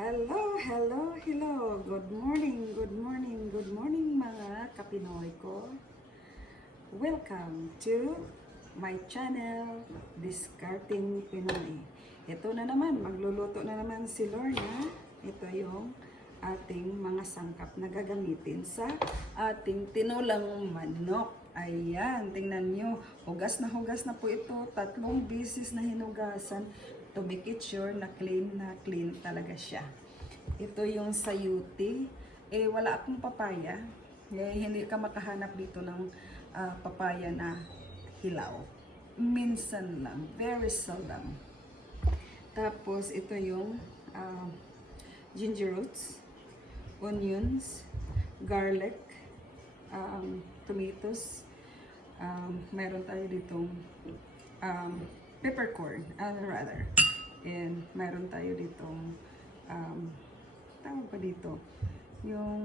Hello, hello, hello. Good morning, good morning, good morning mga kapinoy ko. Welcome to my channel, Discarding Pinoy. Ito na naman, magluluto na naman si Lorna. Ito yung ating mga sangkap na gagamitin sa ating tinolang manok. Ayan, tingnan nyo. Hugas na po ito. 3 beses na hinugasan to make it sure na clean talaga siya. Ito yung sayuti. Wala akong papaya. Hindi ka makahanap dito ng papaya na hilaw. Minsan lang. Very seldom. Tapos, ito yung ginger roots, onions, garlic, tomatoes, mayroon tayo ditong peppercorn, rather, and mayroon tayo ditong tawag pa dito yung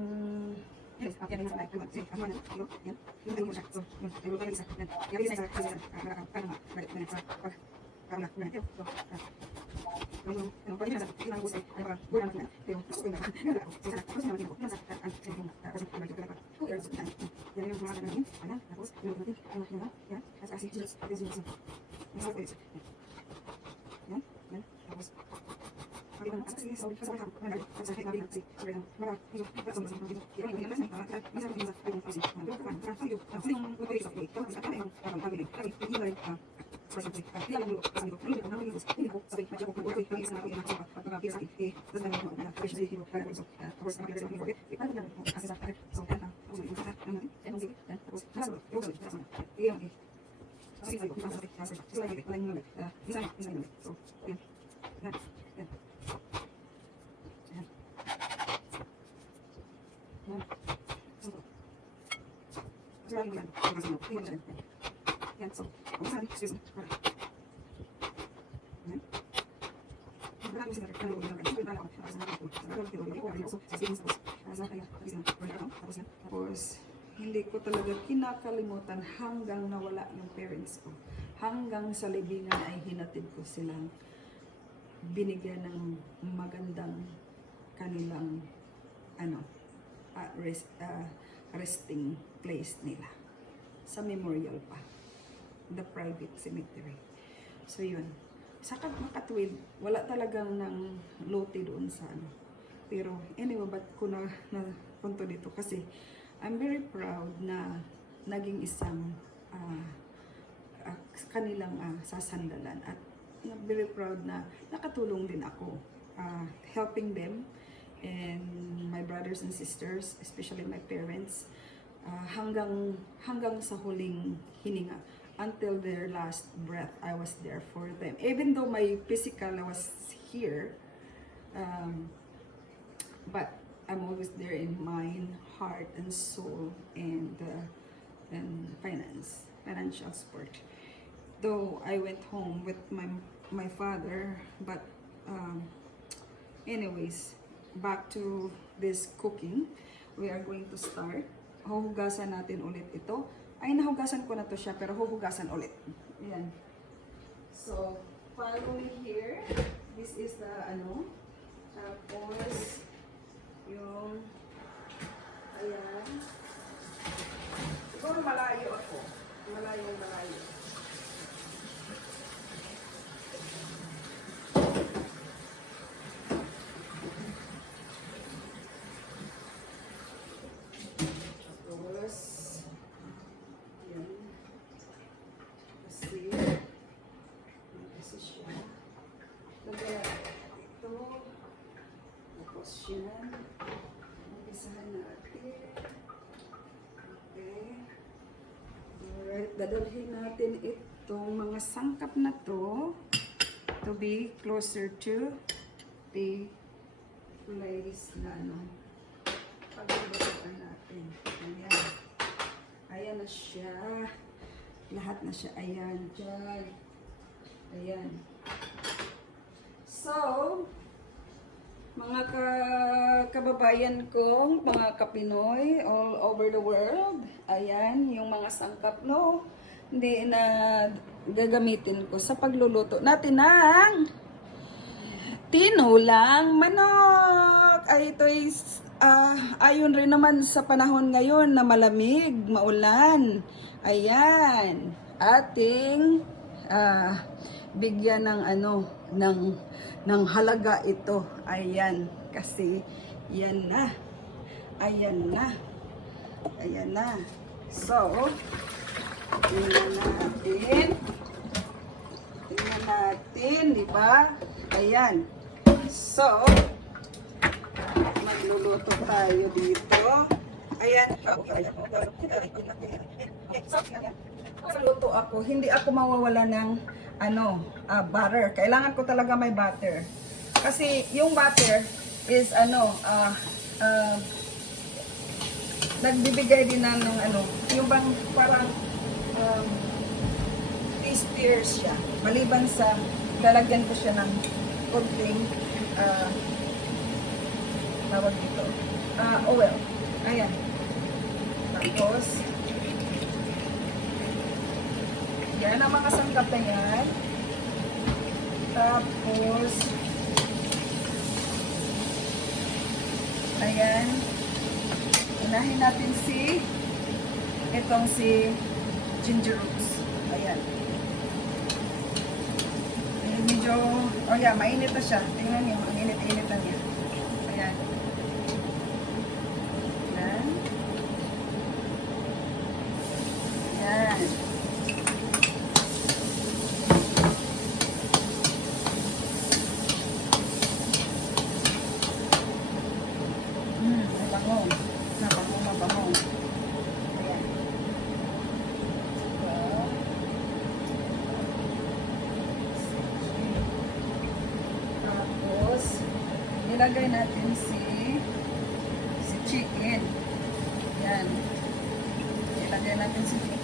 tapos hindi ko talaga kinakalimutan hanggang nawala yung parents ko. Hanggang sa libingan ay hinatid ko silang binigyan ng magandang kanilang resting place nila. Sa memorial pa. The private cemetery. So yun. Sa makatwid, wala talagang ng lote doon sa Pero anyway, ba't ko na punto dito? Kasi I'm very proud na naging isang kanilang sasandalan. At I'm very proud na nakatulong din ako. Helping them and my brothers and sisters, especially my parents, hanggang sa huling hininga. Until their last breath, I was there for them. Even though my physical was here, but I'm always there in mind, heart, and soul, and financial support. Though I went home with my father, but anyways, back to this cooking. We are going to start. Huhugasan natin ulit ito. Ay, nahugasan ko na to siya, pero huhugasan ulit. Ayan. So, follow me here. This is the, tapos, yung, ayan. Siguro malayo ako. Malayo. Umpisahan natin. Okay. Alright, dadalhin natin itong mga sangkap na to be closer to the place na pagbabatuan natin. Ayan. Ayan na siya. Lahat na siya. Ayan. Diyan. Ayan. So, mga kababayan ko, mga kapinoy all over the world, ayan, yung mga sangkap, hindi na gagamitin ko sa pagluluto natin ng tinolang manok. ay ito is ayon rin naman sa panahon ngayon na malamig, maulan. Ayan, ating bigyan ng ng halaga ito. Ayan, kasi yan na. Ayan na. Ayan na. So, tingnan natin. Tingnan natin, di ba? Ayan. So, magluluto tayo dito. Ayan. So, luto ako. Hindi ako mawawala ng butter. Kailangan ko talaga may butter. Kasi yung butter is nagbibigay din ng yung bang parang tastier siya. Maliban sa lalagyan ko siya ng konting tawag dito. Oil. Ayan. Tapos yan ang mga sangkap na yan. Tapos ayan. Unahin natin si ginger roots. Ayan. Medyo, mainit na siya. Tingnan niyo, ang init-init na niya. Ayan. Ayan. Ayan. Mabango. Ayan. Tapos, nilagay natin si chicken. Ayan. Nilagay natin si chicken.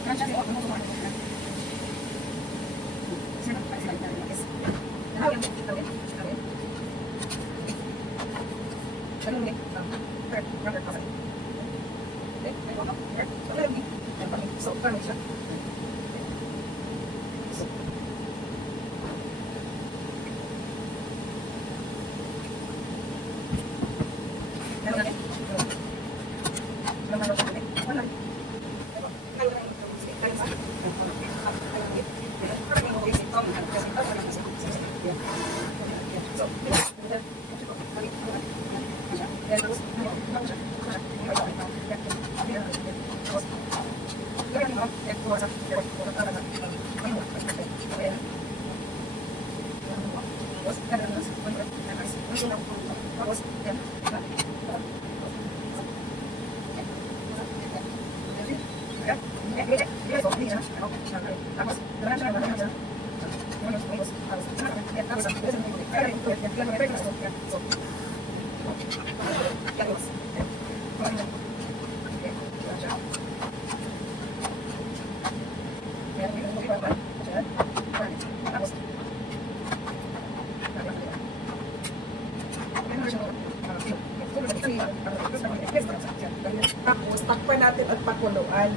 Tapos, takpan natin at pakuluan.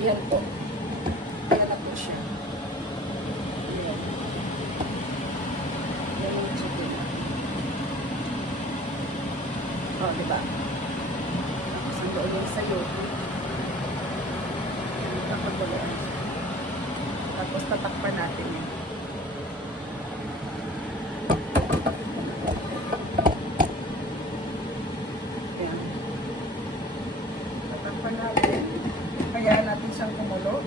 Yan po. Yan na po siya. Yan. Yan yung chicken. O, diba? Tapos, ang loob yung sayo. Pakuluan. Tapos, tatakpan natin yan. Hayaan natin siyang kumulo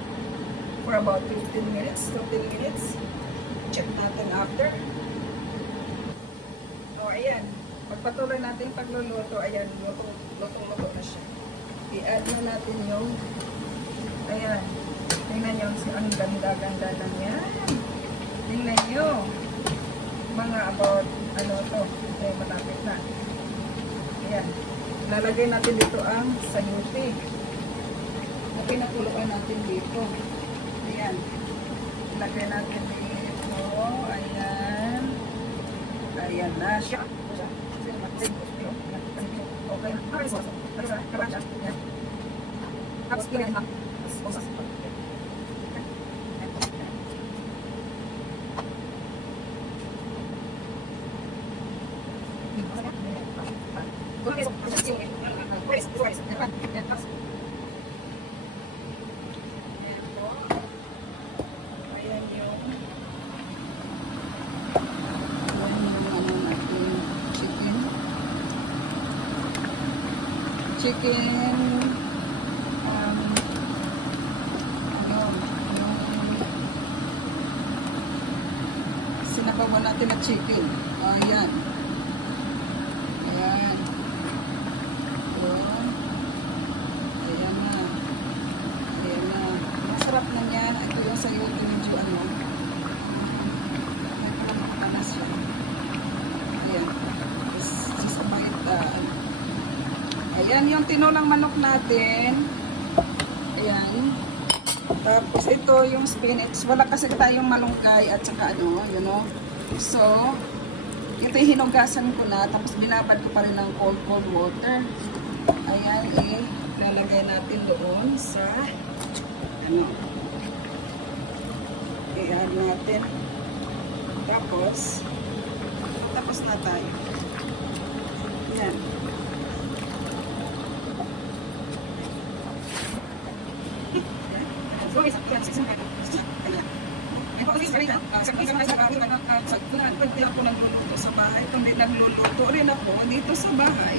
for about 15 minutes, 15 minutes. Check natin after. O, ayan. Pagpatuloy natin pagluluto, ayan, luto na siya. I-add na natin yung, ayan, tingnan nyo, ang ganda-ganda na yan. Tingnan nyo. Mga about, okay, matapit na. Ayan. Lalagay natin dito ang sayuti. Pinakuluan natin dito. Ayan. Lagay natin dito. Ayan. Ayan na siya. Okay. Tapos kinain na. chicken, sinabawan natin na chicken. Ayan. Ayan. Ayan. Ayan na. Ayan na. Masarap na yan. Ito yung sayo. Ito medyo ano. May pala makakalas siya. Ayan. Sasabay ayan yung tinolang manok natin. Ayan. Tapos ito yung spinach. Wala kasi tayong malunggay at saka ano, you know. So, ito yung hinugasan ko na. Tapos binabad ko pa rin ng cold water. Ayan lalagay natin doon sa ano. I-add natin. Tapos na tayo. Ayan. Nagluluto sa bahay, kundi nagluluto rin ako dito sa bahay,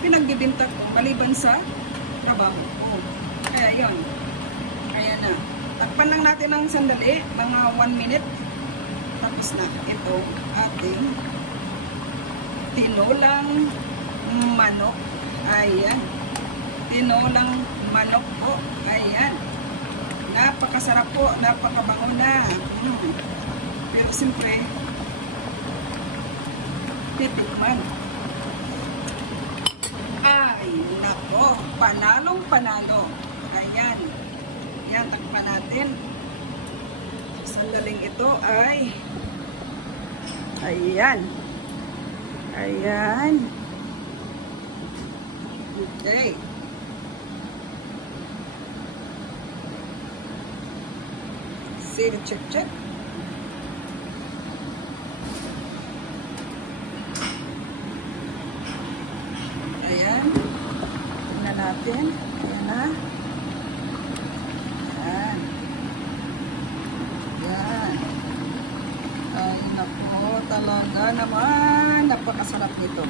pinagbibinta ko maliban sa trabaho ko. Kaya yun, kaya na takpan lang natin ng sandali, mga 1 minute, tapos na ito ating tinolang manok. Ayan, tinolang manok po. Ayan, napakasarap po, napakabango na. Pero siyempre, titikman. Ay, nako, panalong panalo. Ayan. Ayan, takpan natin. Sandaling ito ay ayan. Ayan. Okay. Sige, check. Ayan. Tingnan natin. Ayan na. Ayan. Ayan. Ay, naku, talaga naman. Napakasarap nito.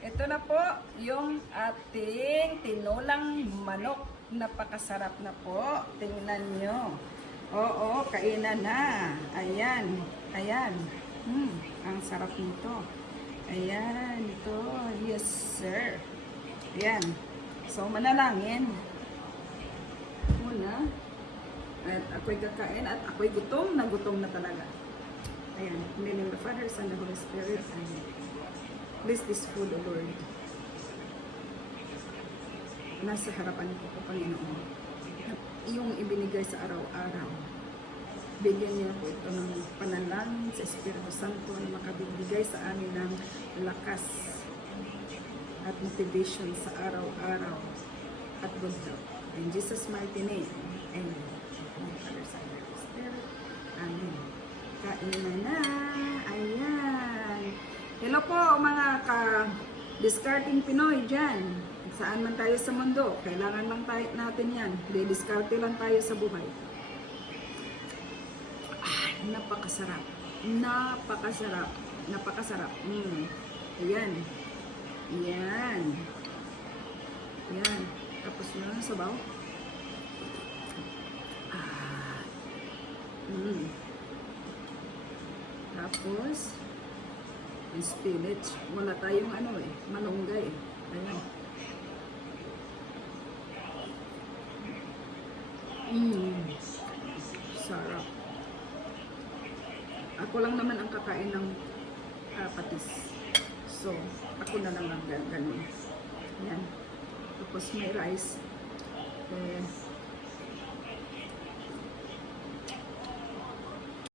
Ito na po yung ating tinolang manok. Napakasarap na po. Tingnan nyo. Oo, kainan na. Ayan. Ayan. Ang sarap nito. Ayan. Ito. Yes, sir. Ayan. So, manalangin. Muna. At ako'y kakain. At ako'y gutom na talaga. Ayan. In the name of the Father, Son, and the Holy Spirit. Amen. Bless this food, O Lord. Nasa harapan ko po, Panginoon. Yung ibinigay sa araw-araw. Bigyan niyo po ito ng panalangin sa Espiritu Santo na makabibigay sa amin ng lakas at motivation sa araw-araw at good health. In Jesus' mighty name, Amen. Amen. Kain na. Ayan. Hello po mga ka-discarding Pinoy dyan. Saan man tayo sa mundo, kailangan lang tayo natin yan. Didiskarte lang tayo sa buhay. Napakasarap. Napakasarap. Napakasarap. Ayan. Ayan. Ayan. Tapos na sabaw. Tapos yung spinach. Wala tayong malunggay. Ayan. Sarap. Ako lang naman ang kakain ng patis. So, ako na lang ang ganun. Ayan. Tapos may rice.